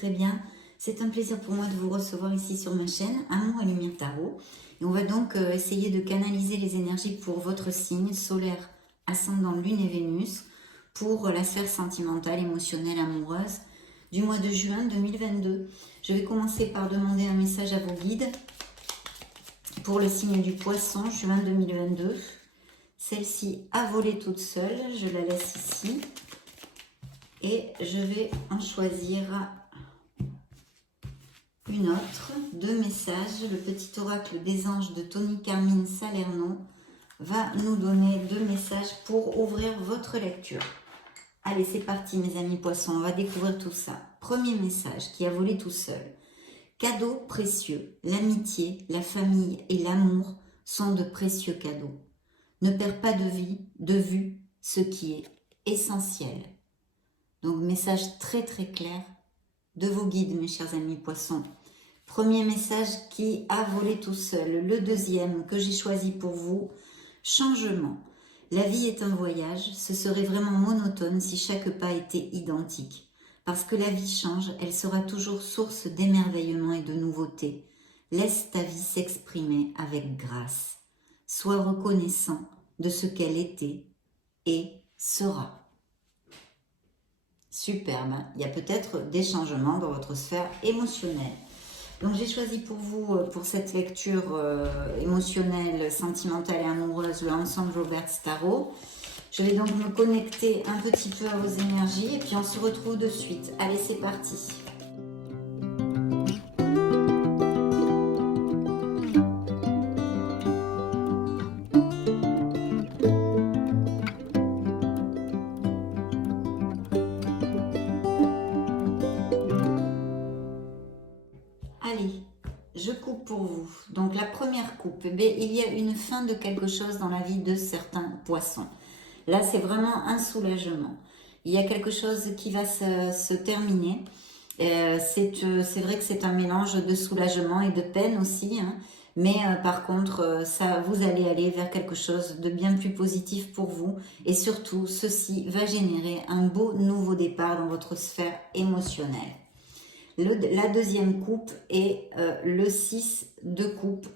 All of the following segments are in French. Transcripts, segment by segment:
très bien. C'est un plaisir pour moi de vous recevoir ici sur ma chaîne Amour et Lumière Tarot. Et on va donc essayer de canaliser les énergies pour votre signe solaire, ascendant Lune et Vénus, pour la sphère sentimentale, émotionnelle, amoureuse du mois de juin 2022. Je vais commencer par demander un message à vos guides pour le signe du Poisson, juin 2022. Celle-ci a volé toute seule, je la laisse ici. Et je vais en choisir une autre. Deux messages. Le petit oracle des anges de Tony Carmine Salerno va nous donner deux messages pour ouvrir votre lecture. Allez, c'est parti mes amis poissons, on va découvrir tout ça. Premier message qui a volé tout seul. Cadeaux précieux, l'amitié, la famille et l'amour sont de précieux cadeaux. Ne perds pas de vue ce qui est essentiel. Donc, message très très clair de vos guides, mes chers amis poissons. Premier message qui a volé tout seul. Le deuxième que j'ai choisi pour vous, changement. La vie est un voyage, ce serait vraiment monotone si chaque pas était identique. Parce que la vie change, elle sera toujours source d'émerveillement et de nouveauté. Laisse ta vie s'exprimer avec grâce. Sois reconnaissant de ce qu'elle était et sera. Superbe, il y a peut-être des changements dans votre sphère émotionnelle. Donc j'ai choisi pour vous, pour cette lecture émotionnelle, sentimentale et amoureuse, le Ensemble Robert Tarot. Je vais donc me connecter un petit peu à vos énergies et puis on se retrouve de suite. Allez, c'est parti. Allez, je coupe pour vous. Donc la première coupe, eh bien, il y a une fin de quelque chose dans la vie de certains poissons. Là, c'est vraiment un soulagement. Il y a quelque chose qui va se terminer. C'est vrai que c'est un mélange de soulagement et de peine aussi. Hein. Mais par contre, ça, vous allez aller vers quelque chose de bien plus positif pour vous. Et surtout, ceci va générer un beau nouveau départ dans votre sphère émotionnelle. La deuxième coupe est le 6 de coupe,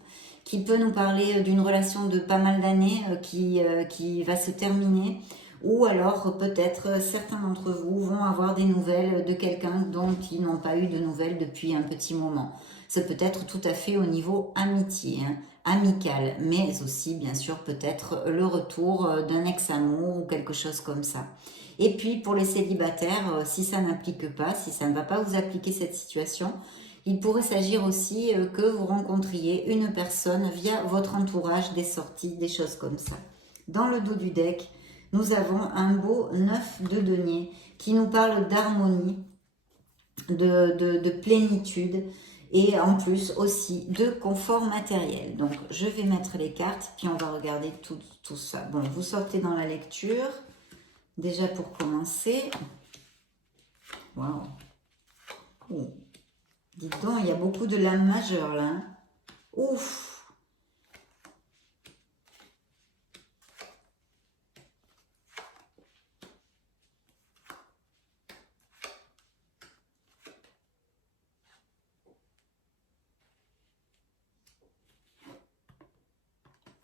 qui peut nous parler d'une relation de pas mal d'années qui va se terminer, ou alors peut-être certains d'entre vous vont avoir des nouvelles de quelqu'un dont ils n'ont pas eu de nouvelles depuis un petit moment. C'est peut-être tout à fait au niveau amitié, hein, amical, mais aussi bien sûr peut-être le retour d'un ex-amour ou quelque chose comme ça. Et puis pour les célibataires, si ça n'applique pas, si ça ne va pas vous appliquer cette situation, il pourrait s'agir aussi que vous rencontriez une personne via votre entourage, des sorties, des choses comme ça. Dans le dos du deck, nous avons un beau 9 de denier qui nous parle d'harmonie, de plénitude et en plus aussi de confort matériel. Donc je vais mettre les cartes puis on va regarder tout ça. Bon, vous sortez dans la lecture. Déjà pour commencer, waouh, oh. Dites donc, il y a beaucoup de lames majeures là. Hein. Ouf.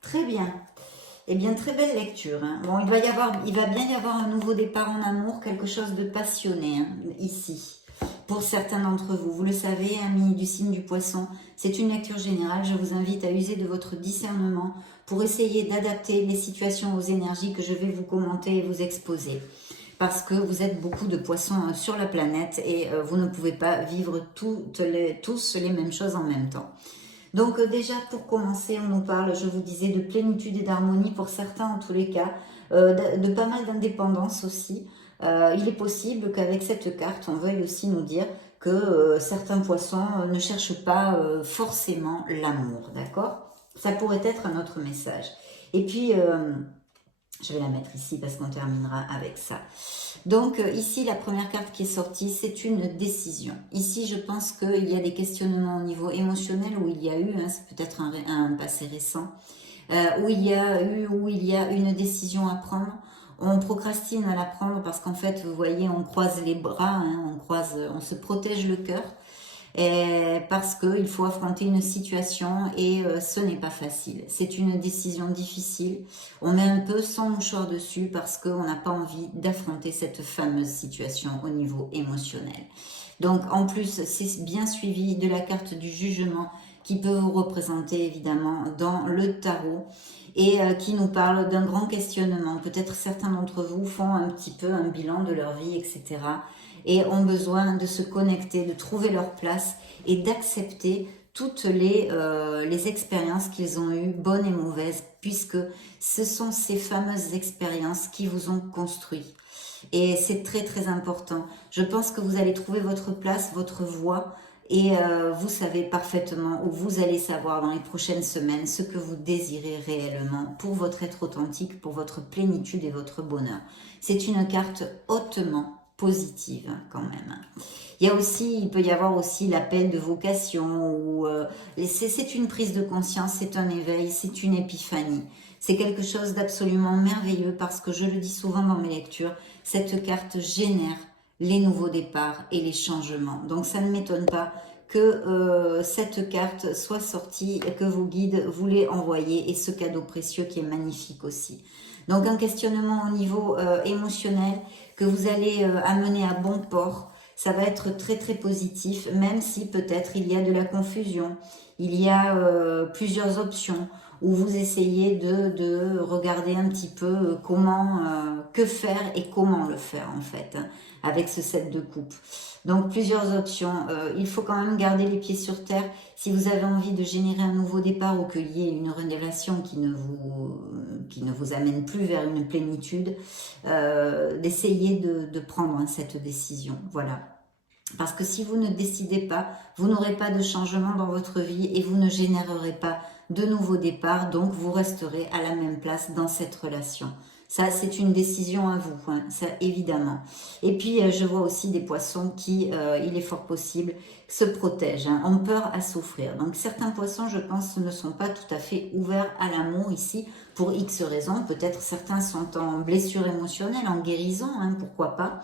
Très bien. Eh bien, très belle lecture. Hein. Bon, il va bien y avoir un nouveau départ en amour, quelque chose de passionné hein, ici. Pour certains d'entre vous, vous le savez, amis du signe du poisson, c'est une lecture générale. Je vous invite à user de votre discernement pour essayer d'adapter les situations aux énergies que je vais vous commenter et vous exposer. Parce que vous êtes beaucoup de poissons sur la planète et vous ne pouvez pas vivre tous les mêmes choses en même temps. Donc déjà pour commencer, on nous parle, je vous disais, de plénitude et d'harmonie pour certains en tous les cas, de pas mal d'indépendance aussi. Il est possible qu'avec cette carte, on veuille aussi nous dire que certains poissons ne cherchent pas forcément l'amour, d'accord? Ça pourrait être un autre message. Et puis, je vais la mettre ici parce qu'on terminera avec ça. Donc ici, la première carte qui est sortie, c'est une décision. Ici, je pense qu'il y a des questionnements au niveau émotionnel où il y a eu, hein, c'est peut-être un passé récent, où il y a une décision à prendre, On procrastine à la prendre parce qu'en fait, vous voyez, on croise les bras, hein, on se protège le cœur. Parce qu'il faut affronter une situation et ce n'est pas facile. C'est une décision difficile. On met un peu son mouchoir dessus parce qu'on n'a pas envie d'affronter cette fameuse situation au niveau émotionnel. Donc en plus, c'est bien suivi de la carte du jugement qui peut vous représenter évidemment dans le tarot et qui nous parle d'un grand questionnement. Peut-être certains d'entre vous font un petit peu un bilan de leur vie, etc. et ont besoin de se connecter, de trouver leur place et d'accepter toutes les expériences qu'ils ont eues, bonnes et mauvaises, puisque ce sont ces fameuses expériences qui vous ont construit. Et c'est très très important. Je pense que vous allez trouver votre place, votre voie, et vous savez parfaitement, ou vous allez savoir dans les prochaines semaines, ce que vous désirez réellement pour votre être authentique, pour votre plénitude et votre bonheur. C'est une carte hautement positive quand même. Il peut y avoir aussi l'appel de vocation, ou c'est une prise de conscience, c'est un éveil, c'est une épiphanie. C'est quelque chose d'absolument merveilleux parce que je le dis souvent dans mes lectures, cette carte génère les nouveaux départs et les changements. Donc ça ne m'étonne pas que cette carte soit sortie et que vos guides vous l'aient envoyée et ce cadeau précieux qui est magnifique aussi. Donc un questionnement au niveau émotionnel que vous allez amener à bon port. Ça va être très très positif, même si peut-être il y a de la confusion, il y a plusieurs options où vous essayez de regarder un petit peu que faire et comment le faire en fait, hein, avec ce set de coupe. Donc plusieurs options, il faut quand même garder les pieds sur terre si vous avez envie de générer un nouveau départ ou qu'il y ait une révélation qui ne vous amène plus vers une plénitude, d'essayer de prendre cette décision, voilà. Parce que si vous ne décidez pas, vous n'aurez pas de changement dans votre vie et vous ne générerez pas de nouveaux départs, donc vous resterez à la même place dans cette relation. Ça, c'est une décision à vous, hein, ça évidemment. Et puis, je vois aussi des poissons qui, il est fort possible, se protègent, hein, ont peur à souffrir. Donc, certains poissons, je pense, ne sont pas tout à fait ouverts à l'amour ici, pour X raisons. Peut-être certains sont en blessure émotionnelle, en guérison, hein, pourquoi pas.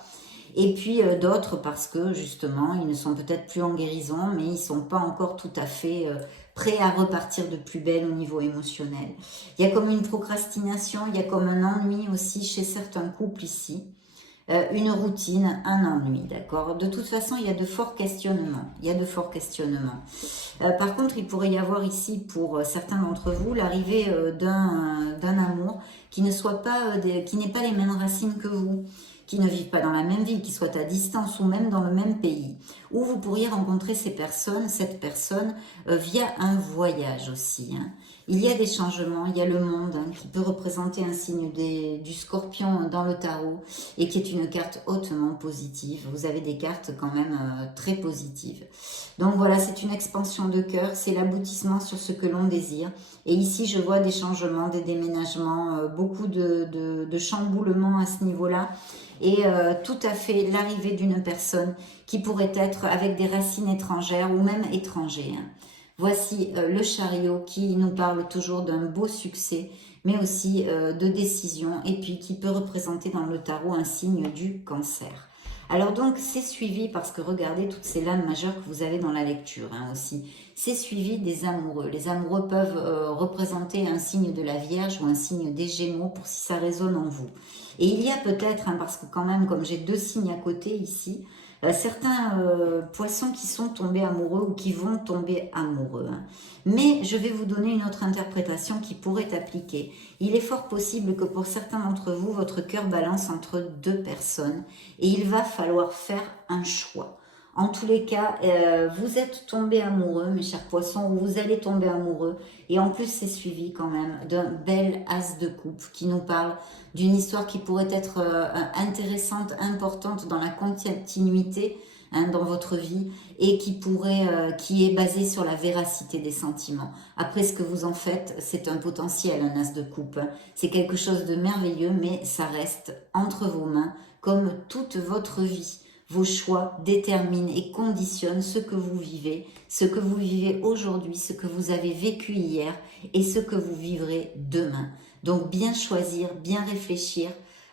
Et puis d'autres parce que justement, ils ne sont peut-être plus en guérison, mais ils ne sont pas encore tout à fait prêts à repartir de plus belle au niveau émotionnel. Il y a comme une procrastination, il y a comme un ennui aussi chez certains couples ici. Une routine, un ennui, d'accord. De toute façon, il y a de forts questionnements. Il y a de forts questionnements. Par contre, il pourrait y avoir ici, pour certains d'entre vous, l'arrivée d'un amour qui ne soit pas, qui n'ait pas les mêmes racines que vous, qui ne vivent pas dans la même ville, qui soient à distance ou même dans le même pays, où vous pourriez rencontrer cette personne via un voyage aussi, hein. Il y a des changements, il y a le monde, hein, qui peut représenter un signe du scorpion dans le tarot et qui est une carte hautement positive. Vous avez des cartes quand même très positives. Donc voilà, c'est une expansion de cœur, c'est l'aboutissement sur ce que l'on désire. Et ici, je vois des changements, des déménagements, beaucoup de chamboulements à ce niveau-là. Et tout à fait l'arrivée d'une personne qui pourrait être avec des racines étrangères ou même étrangères. Voici le chariot qui nous parle toujours d'un beau succès, mais aussi de décision, et puis qui peut représenter dans le tarot un signe du cancer. Alors donc, c'est suivi, parce que regardez toutes ces lames majeures que vous avez dans la lecture, hein, aussi. C'est suivi des amoureux. Les amoureux peuvent représenter un signe de la Vierge ou un signe des Gémeaux, pour si ça résonne en vous. Et il y a peut-être, hein, parce que quand même, comme j'ai deux signes à côté ici, certains poissons qui sont tombés amoureux ou qui vont tomber amoureux, hein. Mais je vais vous donner une autre interprétation qui pourrait appliquer. Il est fort possible que pour certains d'entre vous, votre cœur balance entre deux personnes et il va falloir faire un choix. En tous les cas, vous êtes tombés amoureux, mes chers poissons, ou vous allez tomber amoureux. Et en plus, c'est suivi quand même d'un bel as de coupe qui nous parle d'une histoire qui pourrait être intéressante, importante dans la continuité, hein, dans votre vie, et qui est basée sur la véracité des sentiments. Après, ce que vous en faites, c'est un potentiel, un as de coupe, hein. C'est quelque chose de merveilleux, mais ça reste entre vos mains, comme toute votre vie. Vos choix déterminent et conditionnent ce que vous vivez aujourd'hui, ce que vous avez vécu hier et ce que vous vivrez demain. Donc bien choisir, bien réfléchir,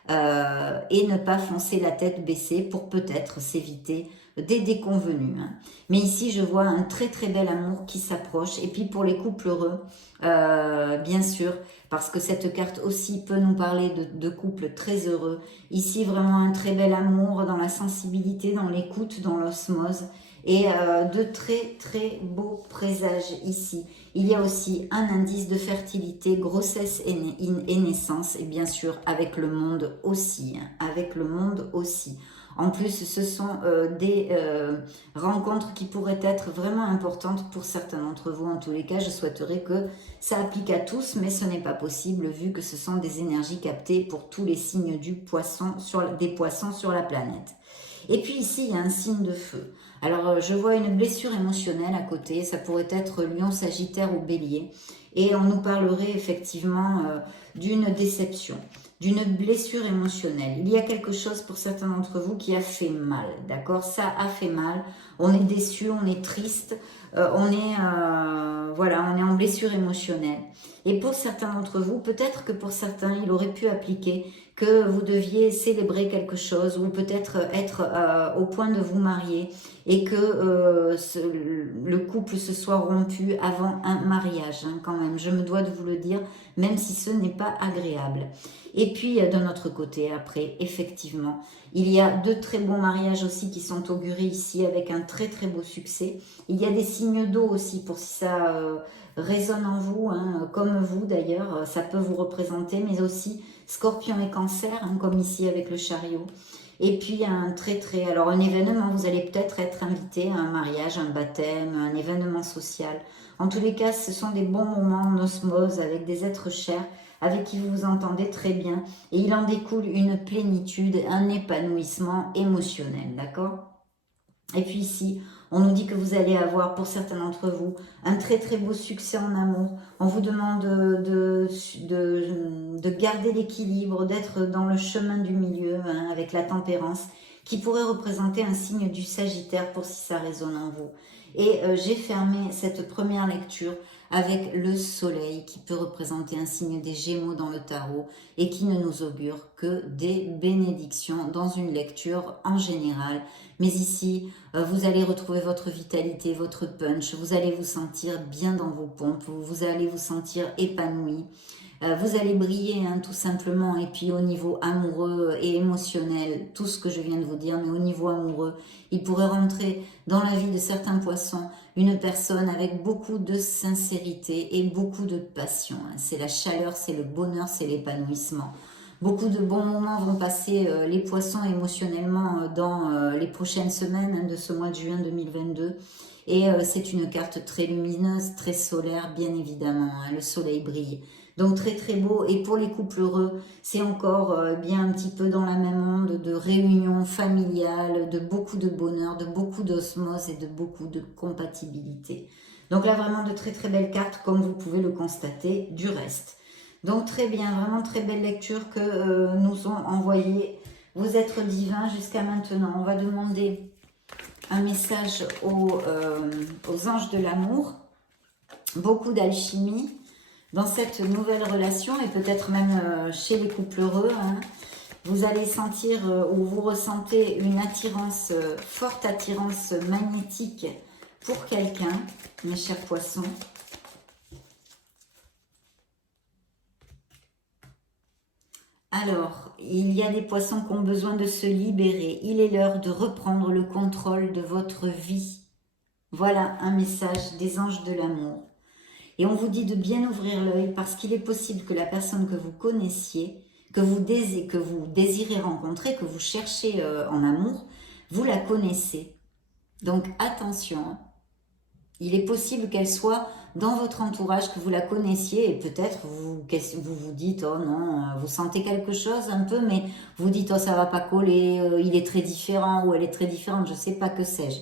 et ne pas foncer la tête baissée pour peut-être s'éviter des déconvenus. Hein. Mais ici, je vois un très très bel amour qui s'approche. Et puis pour les couples heureux, bien sûr, parce que cette carte aussi peut nous parler de couples très heureux. Ici, vraiment un très bel amour dans la sensibilité, dans l'écoute, dans l'osmose. Et de très très beaux présages ici. Il y a aussi un indice de fertilité, grossesse et naissance, et bien sûr avec le monde aussi, hein, avec le monde aussi. En plus, ce sont des rencontres qui pourraient être vraiment importantes pour certains d'entre vous. En tous les cas, je souhaiterais que ça applique à tous, mais ce n'est pas possible vu que ce sont des énergies captées pour tous les signes du poisson des poissons sur la planète. Et puis ici, il y a un signe de feu. Alors, je vois une blessure émotionnelle à côté. Ça pourrait être Lion, Sagittaire ou Bélier. Et on nous parlerait effectivement d'une déception, d'une blessure émotionnelle. Il y a quelque chose pour certains d'entre vous qui a fait mal, d'accord? Ça a fait mal. On est déçu, on est triste, voilà, on est en blessure émotionnelle. Et pour certains d'entre vous, peut-être que pour certains, il aurait pu appliquer que vous deviez célébrer quelque chose ou peut-être être au point de vous marier et que le couple se soit rompu avant un mariage, hein, quand même. Je me dois de vous le dire, même si ce n'est pas agréable. Et puis, d'un autre côté, après, effectivement, il y a de très bons mariages aussi qui sont augurés ici avec un très très beau succès. Il y a des signes d'eau aussi pour si ça résonne en vous, hein, comme vous d'ailleurs, ça peut vous représenter, mais aussi Scorpion et Cancer, hein, comme ici avec le chariot. Et puis alors un événement, vous allez peut-être être invité à un mariage, un baptême, un événement social. En tous les cas, ce sont des bons moments en osmose avec des êtres chers, avec qui vous vous entendez très bien. Et il en découle une plénitude, un épanouissement émotionnel, d'accord ? Et puis ici, on nous dit que vous allez avoir, pour certains d'entre vous, un très très beau succès en amour. On vous demande de garder l'équilibre, d'être dans le chemin du milieu, hein, avec la tempérance, qui pourrait représenter un signe du Sagittaire pour si ça résonne en vous. Et j'ai fermé cette première lecture avec le soleil qui peut représenter un signe des Gémeaux dans le tarot et qui ne nous augure que des bénédictions dans une lecture en général. Mais ici, vous allez retrouver votre vitalité, votre punch, vous allez vous sentir bien dans vos pompes, vous allez vous sentir épanoui. Vous allez briller, hein, tout simplement. Et puis au niveau amoureux et émotionnel, tout ce que je viens de vous dire, mais au niveau amoureux, il pourrait rentrer dans la vie de certains poissons une personne avec beaucoup de sincérité et beaucoup de passion. Hein. C'est la chaleur, c'est le bonheur, c'est l'épanouissement. Beaucoup de bons moments vont passer les poissons émotionnellement dans les prochaines semaines, hein, de ce mois de juin 2022. Et c'est une carte très lumineuse, très solaire, bien évidemment. Hein, le soleil brille. Donc très très beau. Et pour les couples heureux, c'est encore bien un petit peu dans la même onde de réunion familiale, de beaucoup de bonheur, de beaucoup d'osmose et de beaucoup de compatibilité. Donc là, vraiment de très très belles cartes, comme vous pouvez le constater du reste. Donc très bien, vraiment très belle lecture que nous ont envoyé vos êtres divins jusqu'à maintenant. On va demander un message aux anges de l'amour. Beaucoup d'alchimie dans cette nouvelle relation et peut-être même chez les couples heureux. Hein. Vous allez sentir ou vous ressentez une attirance, forte attirance magnétique pour quelqu'un, mes chers poissons. Alors, il y a des poissons qui ont besoin de se libérer. Il est l'heure de reprendre le contrôle de votre vie. Voilà un message des anges de l'amour. Et on vous dit de bien ouvrir l'œil parce qu'il est possible que la personne que vous connaissiez, que vous désirez rencontrer, que vous cherchez en amour, vous la connaissez. Donc attention, il est possible qu'elle soit dans votre entourage, que vous la connaissiez et peut-être vous vous dites, oh non, vous sentez quelque chose un peu, mais vous dites, oh ça va pas coller, il est très différent ou elle est très différente, je sais pas, que sais-je.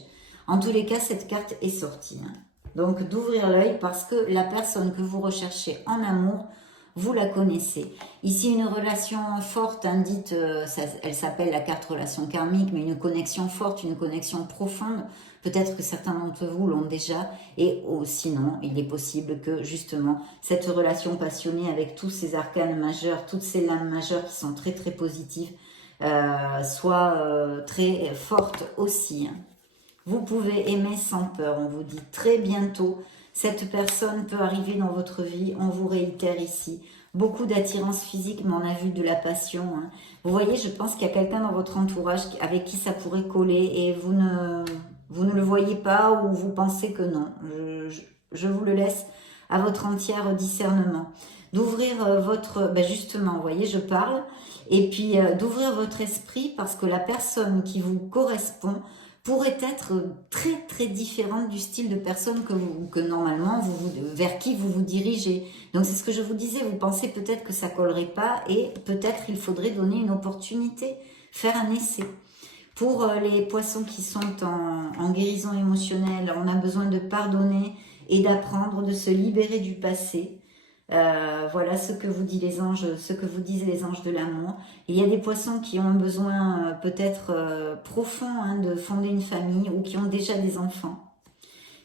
En tous les cas, cette carte est sortie. Hein. Donc d'ouvrir l'œil parce que la personne que vous recherchez en amour, vous la connaissez. Ici, une relation forte, hein, elle s'appelle la carte relation karmique, mais une connexion forte, une connexion profonde Peut-être que certains d'entre vous l'ont déjà. Et sinon, il est possible que justement, cette relation passionnée avec tous ces arcanes majeurs, toutes ces lames majeures qui sont très très positives, soit très forte aussi. Vous pouvez aimer sans peur, on vous dit très bientôt. Cette personne peut arriver dans votre vie, on vous réitère ici. Beaucoup d'attirance physique, mais on a vu de la passion. Vous voyez, je pense qu'il y a quelqu'un dans votre entourage avec qui ça pourrait coller et vous ne le voyez pas ou vous pensez que non. Je vous le laisse à votre entière discernement. D'ouvrir votre... justement, vous voyez, je parle. Et puis d'ouvrir votre esprit parce que la personne qui vous correspond pourrait être très très différente du style de personne que normalement vers qui vous vous dirigez. Donc c'est ce que je vous disais, vous pensez peut-être que ça collerait pas et peut-être il faudrait donner une opportunité, faire un essai. Pour les poissons qui sont en guérison émotionnelle, on a besoin de pardonner et d'apprendre, de se libérer du passé. Voilà ce que vous disent les anges, ce que vous disent les anges de l'amour. Il y a des poissons qui ont un besoin peut-être profond de fonder une famille ou qui ont déjà des enfants.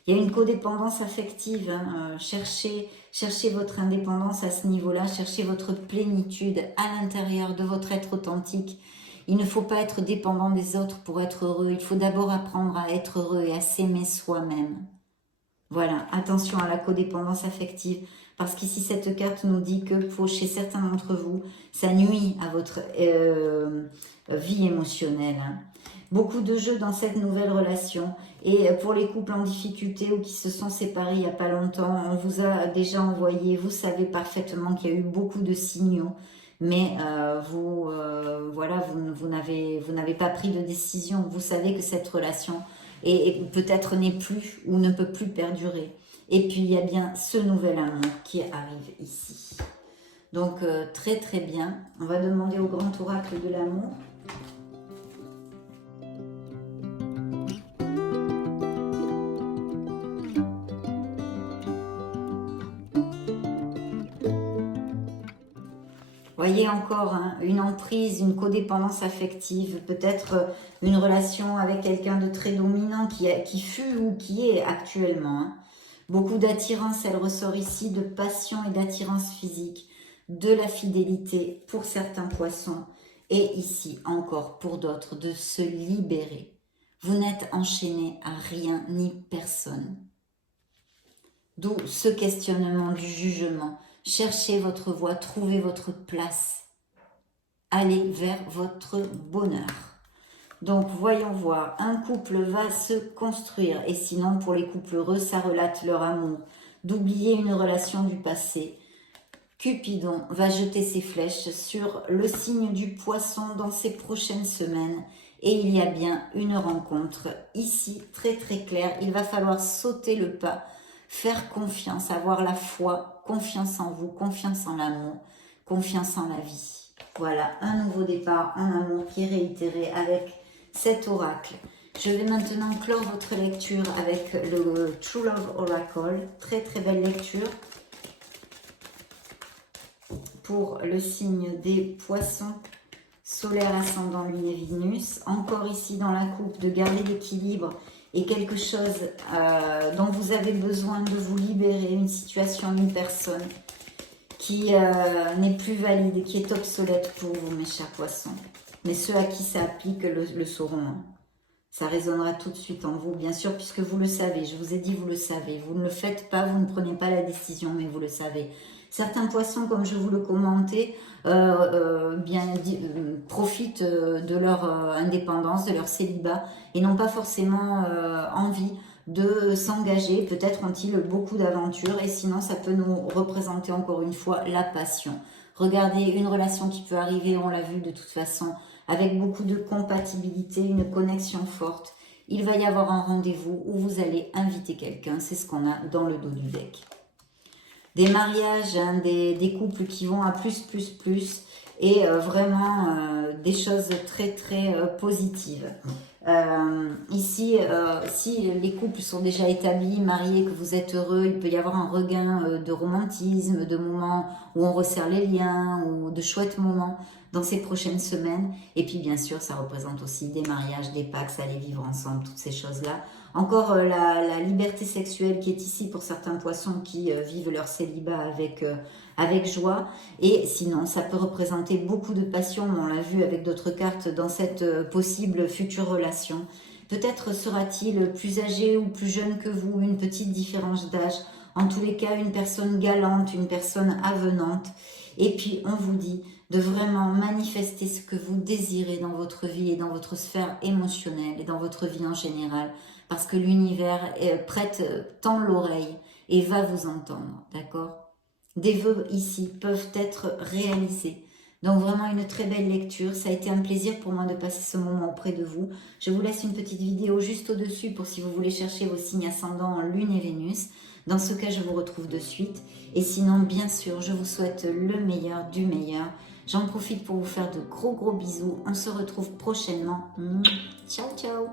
Il y a une codépendance affective. Cherchez votre indépendance à ce niveau-là. Cherchez votre plénitude à l'intérieur de votre être authentique. Il ne faut pas être dépendant des autres pour être heureux. Il faut d'abord apprendre à être heureux et à s'aimer soi-même. Voilà, attention à la codépendance affective. Parce qu'ici, cette carte nous dit que chez certains d'entre vous, ça nuit à votre vie émotionnelle. Beaucoup de jeux dans cette nouvelle relation. Et pour les couples en difficulté ou qui se sont séparés il n'y a pas longtemps, on vous a déjà envoyé, vous savez parfaitement qu'il y a eu beaucoup de signaux. Mais vous n'avez pas pris de décision. Vous savez que cette relation peut-être n'est plus ou ne peut plus perdurer. Et puis, il y a bien ce nouvel amour qui arrive ici. Donc, très très bien. On va demander au grand oracle de l'amour. Voyez encore une emprise, une codépendance affective, peut-être une relation avec quelqu'un de très dominant qui fut ou qui est actuellement. Beaucoup d'attirance, elle ressort ici, de passion et d'attirance physique, de la fidélité pour certains poissons, et ici encore pour d'autres, de se libérer. Vous n'êtes enchaîné à rien ni personne. D'où ce questionnement du jugement. Cherchez votre voie, trouvez votre place. Allez vers votre bonheur. Donc, voyons voir. Un couple va se construire. Et sinon, pour les couples heureux, ça relate leur amour. D'oublier une relation du passé. Cupidon va jeter ses flèches sur le signe du poisson dans ces prochaines semaines. Et il y a bien une rencontre ici, très très claire. Il va falloir sauter le pas, faire confiance, avoir la foi, confiance en vous, confiance en l'amour, confiance en la vie. Voilà, un nouveau départ en amour qui est réitéré avec cet oracle. Je vais maintenant clore votre lecture avec le True Love Oracle. Très très belle lecture pour le signe des poissons, solaire, ascendant, lune et Vénus. Encore ici dans la coupe, de garder l'équilibre et quelque chose dont vous avez besoin de vous libérer, une situation, une personne qui n'est plus valide, qui est obsolète pour vous, mes chers poissons. Mais ceux à qui ça applique le sauront. Ça résonnera tout de suite en vous, bien sûr, puisque vous le savez. Je vous ai dit, vous le savez. Vous ne le faites pas, vous ne prenez pas la décision, mais vous le savez. Certains poissons, comme je vous le commentais, profitent de leur indépendance, de leur célibat, et n'ont pas forcément envie de s'engager. Peut-être ont-ils beaucoup d'aventures, et sinon ça peut nous représenter encore une fois la passion. Regardez, une relation qui peut arriver, on l'a vu de toute façon, avec beaucoup de compatibilité, une connexion forte. Il va y avoir un rendez-vous où vous allez inviter quelqu'un, c'est ce qu'on a dans le dos du deck. Des mariages, des couples qui vont à plus, et vraiment des choses très, très positives. Ici, si les couples sont déjà établis, mariés, que vous êtes heureux, il peut y avoir un regain de romantisme, de moments où on resserre les liens, ou de chouettes moments dans ces prochaines semaines. Et puis bien sûr, ça représente aussi des mariages, des pactes, aller vivre ensemble, toutes ces choses-là. Encore la liberté sexuelle qui est ici pour certains poissons qui vivent leur célibat avec joie. Et sinon, ça peut représenter beaucoup de passion, on l'a vu avec d'autres cartes dans cette possible future relation. Peut-être sera-t-il plus âgé ou plus jeune que vous, une petite différence d'âge. En tous les cas, une personne galante, une personne avenante. Et puis, on vous dit de vraiment manifester ce que vous désirez dans votre vie et dans votre sphère émotionnelle et dans votre vie en général. Parce que l'univers tend l'oreille et va vous entendre, d'accord? Des vœux ici peuvent être réalisés. Donc vraiment une très belle lecture. Ça a été un plaisir pour moi de passer ce moment auprès de vous. Je vous laisse une petite vidéo juste au-dessus pour si vous voulez chercher vos signes ascendants en Lune et Vénus. Dans ce cas, je vous retrouve de suite. Et sinon, bien sûr, je vous souhaite le meilleur du meilleur. J'en profite pour vous faire de gros bisous. On se retrouve prochainement. Ciao, ciao!